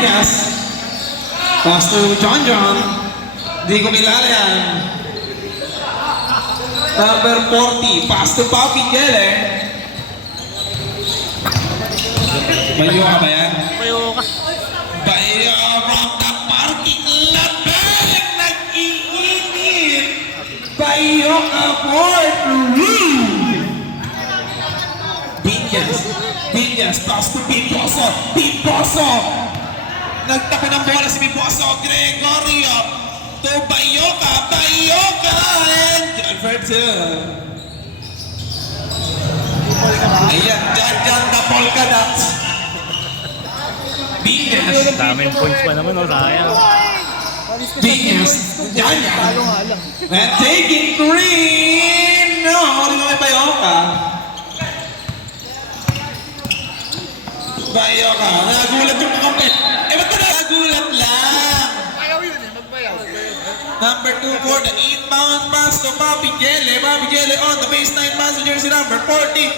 Viñas. Pass to John John. Hindi ko kilala yan. Number 40. Pass to Pao Pingele. Bayo ka ba yan? Bayo ka. Bayo from the parking lot. Balang nag-iinit. Bayo ka for Viñas, pass to Piposo. Piposo. Nagtapo ng bola si Piposo. Gregorio. To Bayoka. Bayoka. And converted. Ayan, dyan the polka dots. Viñas. Daming points pa naman, sayang. Viñas. Dyan. And taking three. No, hindi mo may Bayoka. Bayoka. Nagulat yung kampit. Ba't na nagulat lang? Bayaw yun eh, magbayaw. Number 2 for the inbound pass to Bobby Gele. Bobby Gele on the baseline pass to jersey number 40.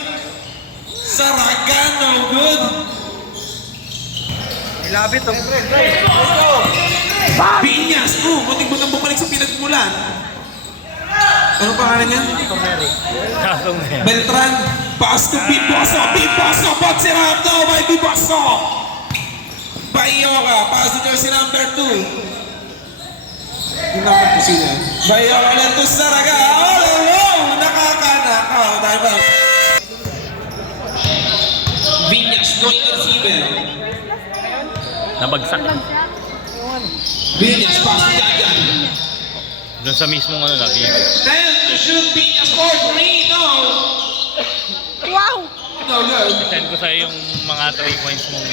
Saragano, good. Ilabit oh. Viñas. Muntik mo nang bumalik sa pinagmulan. Anong pangalan niya? Kasong yan. Beltran. Pass to Piposo. Piposo. Potsirado by Piposo. Bayoka. Pass to jersey number 2. Yung number 2 sila. Bayoka lang to Saraga. All alone. Nakakanakaw. Dahil ba? Viñas. No receiver. Nabagsak. Viñas. Pass to Jajan. Doon sa mismong nabi. Then to shoot Viñas for 3. No. Wow! No good. Send ko sa'yo yung mga 3 points mong...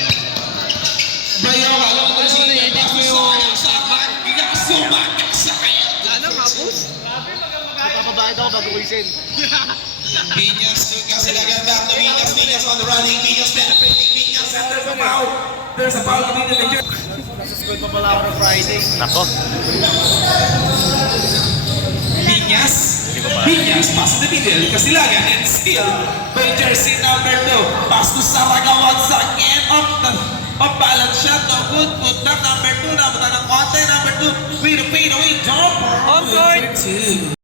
Bayoka. Long receiver. Pass to Saraga. Sabat. Bigla sumakak sa kaya. Ano, mapus? Ipapabayad ako bago ko isin. Viñas, kasi lagyan back to Viñas. Viñas on the running. Viñas penetrating. Viñas center for foul. There's a foul coming in the picture. Nasa school pa pala ako ng Friday. Nako. Viñas. Viñas, pass to the middle. Kasilagan and still by jersey number 2. Pass to Saraga once again. Off balance shot. No good. Put back number 2. Napunta ng konti. Number 2. With a fadeaway jumper. Home court.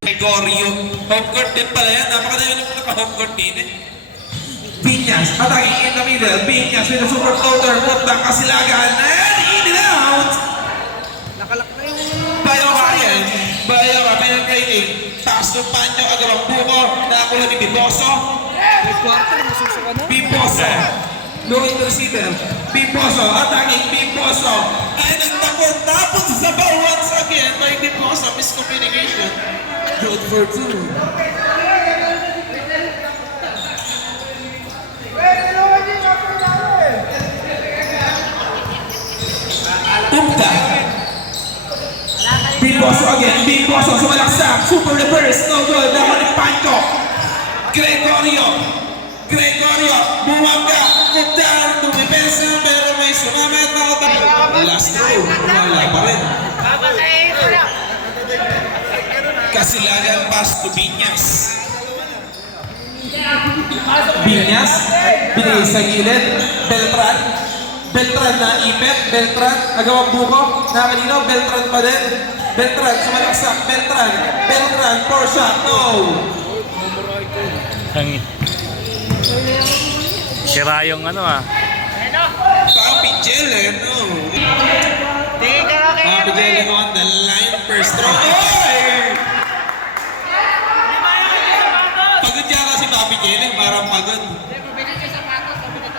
Gregorio. Home court din pala yan. Napakadali naman naka-home court din eh. Viñas, attacking in the middle. Viñas with a super floater. Put back Kasilagan. And in and out. Nakalak na yung... Bayoka yan. Bayoka, penetrating. Pass to Panyo, agawang buko. Nakakuha ni Piposo. Third quarter, masusuka na. Piposo. Looking to receiver. Piposo, attacking Piposo. Ay, nagtakot. Tapos sa ball once again by Piposo. Miscommunication. Good for 2. Tumka. Piposo again. Piposo sumalaksak. Super reverse. No good. Naman ni Pancho. Gregorio. Gregorio. Buwagga. Kutar. Tumipesa. Pero may sumamit na utang. Last throw. Wala pa rin. Kasilagan pass to Viñas. Viñas. Binigay sa gilid. Beltran. Beltran na ipet. Beltran. Agawang buko. Nakalino. Beltran pa din. Beltran. Sumalaksak. Beltran. Beltran. 4 shot. No. Ang... Sira yung Papi Jelle. No. Tingin ka na kayo. Papi Jelle on the line. First throw. Oy! Pagod yata si Papi Jelle. Parang pagod.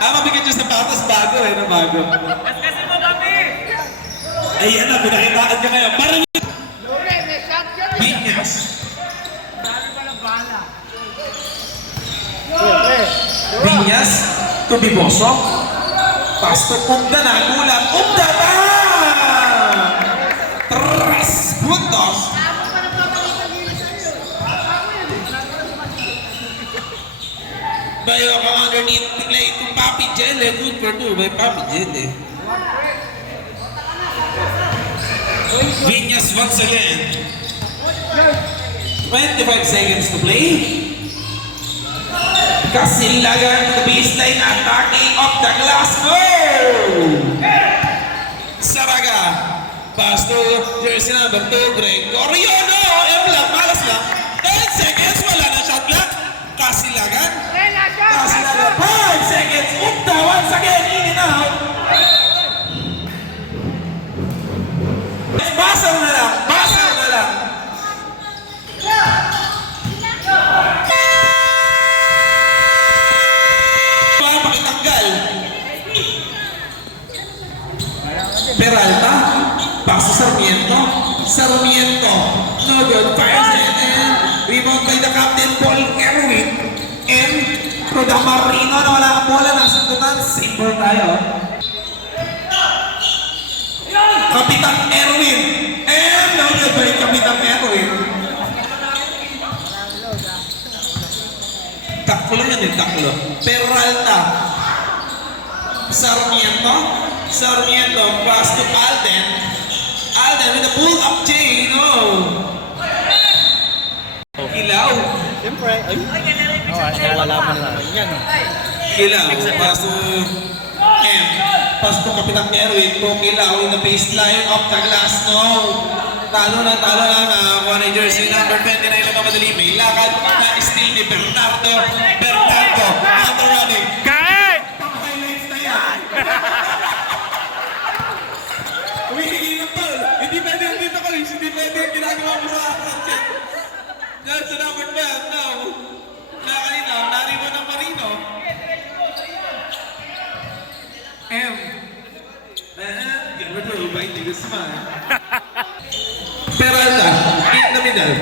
Mabigyan siya sapatos bago eh. Bago. Kasi mo kami. Ayan na. Pinakitaan niya ngayon. Parang Viñas. Viñas to Piposo. Pass to Ugda na. Gulat. Ugda pa! 3 puntos. Bayoka underneath. Bigla itong Papi Jelle. Good for 2 by Papi Jelle. Viñas once again. 25 seconds to play. Kasilagan to the baseline, attacking off the glass. No! Pass to jersey number 2, Gregorio. No! M lang, malas lang. 10 seconds, wala na shot clock. Kasilagan. Kasilagan. 5 seconds. Upta, once again, in and out. Basaw na lang. Basaw na lang. Pakitanggal. Peralta. Paso Sarmiento. Sarmiento. No good. Fires it in. Rebound by the captain, Paul Erwin. And Roda Marino na wala ang bola. Nasa tutan. Saber tayo. Kapitan Erwin. And no good by Kapitan Erwin. Taklo yan eh, taklo. Peralta. Sarmiento. Sarmiento. Pass to Alden. Alden with a pull-up chain. Oh. Ilaw. Siyempre, ay. Nalalaman lang. Yan. Ilaw. Pass to M. Pass to Kapitan Erwin. Kung Ilaw in the baseline of the glass. No. Talo na nakakuha ng jersey number 29 na madali. May lakad na still ni Bernardo. Bernardo. After running. Kahit! Pang-highlights na yan. Humihigil ng tol. Hindi pwede yung dito ko. Hindi pwede yung ginagawa mo sa akin. Yan sa number 12. No. Nakanina. Naribo ng Marino. M. Get rid of by Guzman. Peralta, in the middle.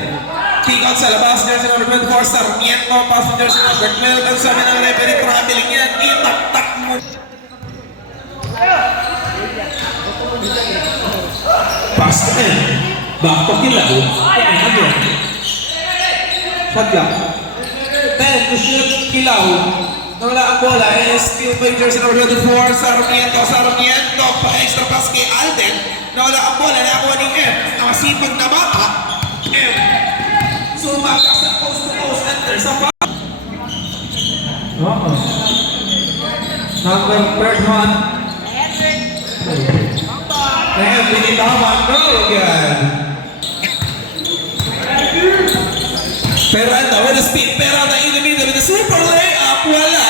Kick out sa labas, jersey number 24, Sarmiento, pass to jersey number 12. Ang sabi ng referee, traveling yan, itak-tak mo. Pass to M. Back to Kilaw. Shotgun. 10 to shoot Kilaw. Nawala ang bola, steal by jersey number 24, Sarmiento, Sarmiento, pa-extra pass kay Alden. Nawala ang bola, nakakuha ni M. Ang masipag na bata, M. Sumakas sa post-to-post, enter sa pa. Number 31. M, binitawan, no, again. Peralta with a speed, Peralta in the middle with a super layup, wala.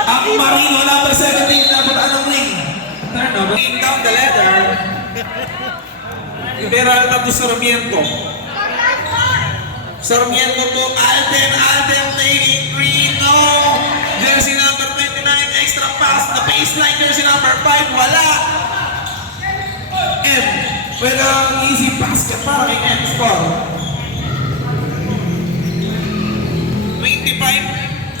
Ang Marino, number 17, nabutaan ng ring. Turnover. Ring down the letter. Peralta to Sarmiento. Sarmiento to Alden. Alden taking three. No. Jersey number 29, extra pass. The baseline, jersey number 5, wala. M. With an easy basket para kay M score. 25-24.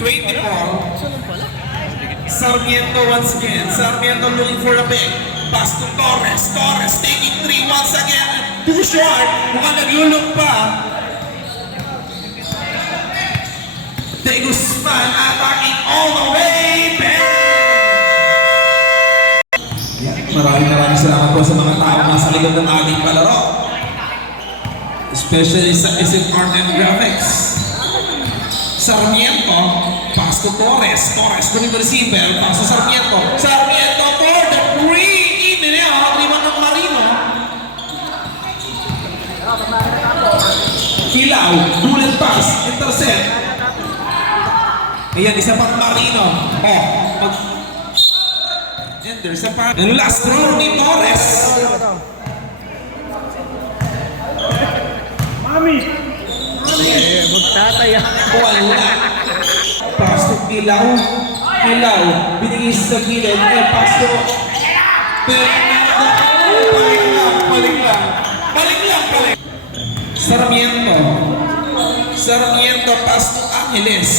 Sarmiento once again. Sarmiento looking for a pick. Pass to Torres. Torres taking 3 once again. Too short. Mukhang naglulok pa. De Guzman attacking all the way. Bang! Maraming salamat po sa mga tao nasa likod ng ating palaro. Especially sa SM Art and Graphics. Sarmiento, pass to Torres. Torres to the receiver, pass to Sarmiento. Sarmiento for the three. In and out, liwan ng Marino. Kilaw, bullet pass, intercept. Ayan, isa pang Marino. And there's a pass. And last throw ni Torres. Magtataya. Wala. Pass to Kilaw. Kilaw. Binigay sa gilid. Pass to Bernardo. Balik lang. Sarmiento. Sarmiento. Pass to Angeles.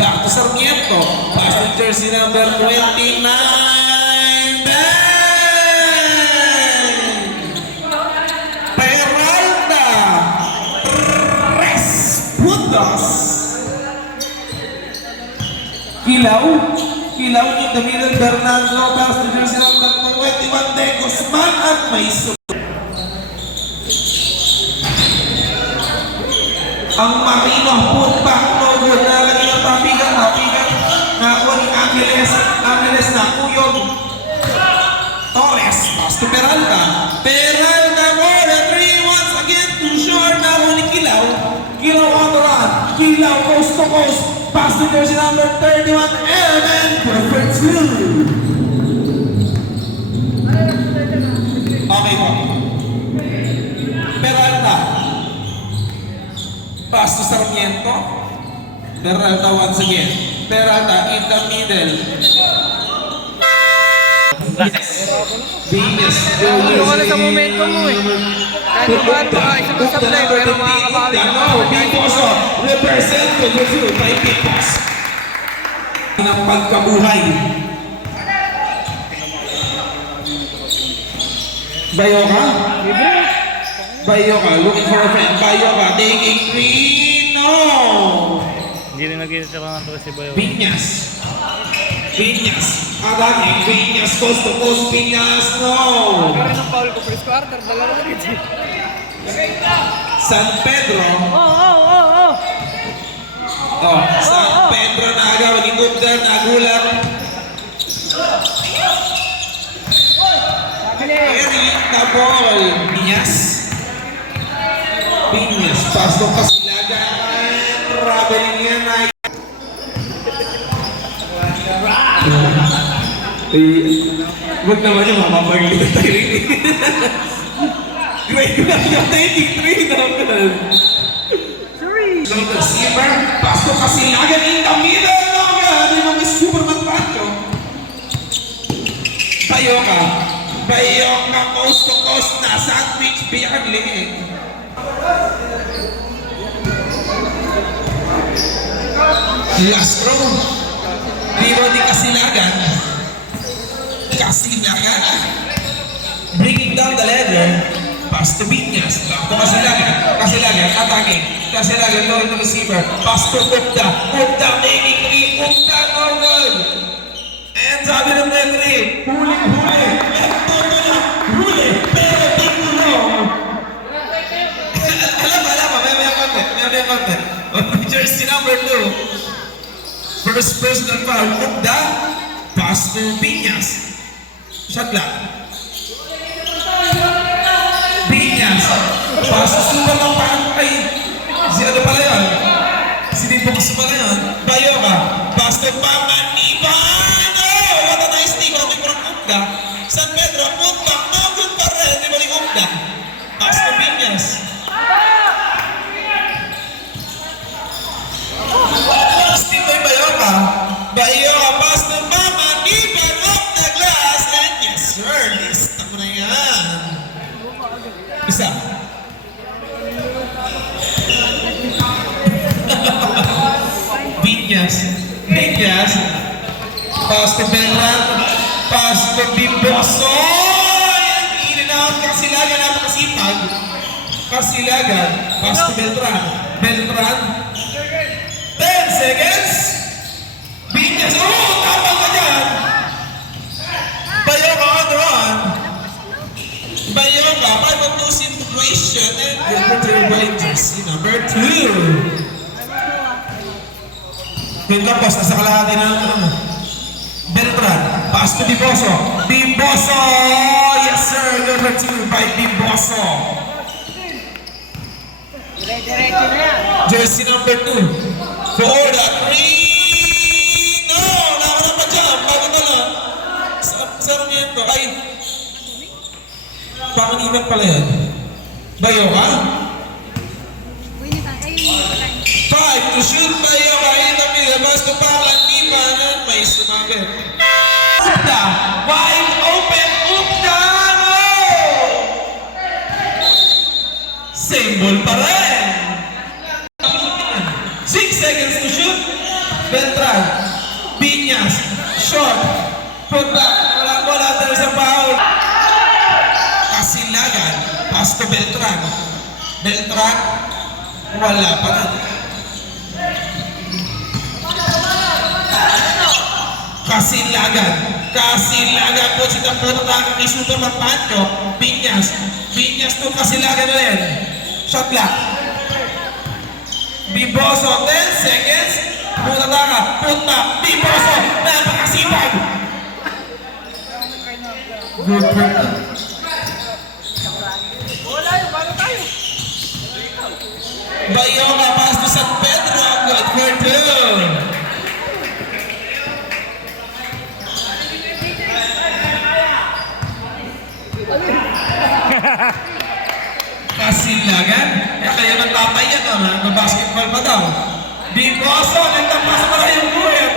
Back to Sarmiento. Pass to jersey number 29. Peralta. Puntos. Kilaw in the middle, Bernardo, pass to jersey number 21, De Guzman at may ang Marino, put back, no good, nalagay ang tapigan, nakakuha ni Angeles na Kuyog, Torres, pass to Peralta. Peralta for the 3 once again, too short. Now ni Kilaw. Kilaw on the run. Kilaw coast to coast. Pass to jersey number 31, Evan for 2. Okay po. Peralta. Pass to Sarmiento. Peralta once again. Peralta in the middle. Venus. Ano ka na sa momento mo eh. Kahit pa paano baka isang sablay, pero makakabawi ka na. Piposo. Represented with you by Pipos. Ng pagkabuhay. Bayoka? Bayoka, looking for a friend. Bayoka, taking green. No! Hindi rin nag-iisip ng si Bayo. Piñas. Piñas. Again, Piñas, coast to coast, Piñas, no! Pero ng foul ko, first quarter, dalawa na rin. San Pedro. Oh, San Pedro na agaw, ni Gupta, nagulat. Eric na ball. Piñas. Piñas, pasto Pasilagan. Traveling yan ay. Huwag naman yung mapapagalitan tayo rin. Grade ko lang yung 93 naman. Long receiver, pasto Pasilagan in the middle naman. Yung mga Superman Pancho. Bayoka. Bayoka coast to coast na sandwich beyond leg. Last row. Vivo di Kasilagan. Kasilagan. Bringing down the ladder. Pass to Piñas. Back to Kasilagan. Kasilagan attacking. Kasilagan low to receiver. Pass to Gupta. Gupta making three. Gupta no good. And sabi ng referee, huli. Huli. Pero tingno. Alam. May content. Jersey number 2. First personal foul, Gupta. Pass to Piñas. Shot clock. Piñas. Pass to Superman parang kay... Si ano pala yun? Si Dibox pala yun. Bayoka. Pass to Pamaniban. Oh, what a nice thing. Kami from Gupta. San Pedro, Gupta. No good pa rin. Di ba ni Gupta? Pass to Piñas. Steve Bayoka. Bayoka, pass to Pamaniban off the glass. And yes, sir. Lista mo na yan. Isa. Piñas. Pass to Belran. Pass to Bimboso. In and out. Kasilagan. Napakasipag. Kasilagan. Pass to Beltran. 10 seconds. Piñas. Oh, tapang ka dyan. Bayoka on the run. Bayoka, 5-on-2 situation. And Gilbert by jersey number 2. Yung kapos, nasa kalahati na ano. Beltran, pass to Bimboso. Bimboso! Yes sir, number 2 by Bimboso. Diretso na yan. Jersey number 2. For the 3. No! Nakuna pa dyan. Bago na lang. Sarmiento. Ay. Pangaliman pala yan. Bayoka? 5 to shoot. Bayoka in the middle. Basta Pangaliman. And may sumabit. Upda. Wide open. Upda. No! Same ball pa rin. 6 seconds to shoot. Beltran. Piñas. Short. Put back. Wala tayo sa foul. Kasilagan. Pass to Beltran. Beltran. Wala pa rin. Kasilagan. Po si Tampuro na ni Superman Pancho. Piñas to Kasilagan rin. Shot clock. Bimboso, 10 seconds. Punta ka. Punta. Bimboso. Napakasipag. Good for two. Wala yun, bago tayo. Bayoka pass to San Pedro. Good for two. Kasilagan. Kaya nagtatay yan, basketball pa daw. Biboso, nagtapasa pa kayong buhay.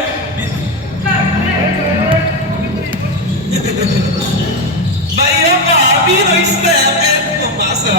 Bayoka, Pinoy step, and pumasa.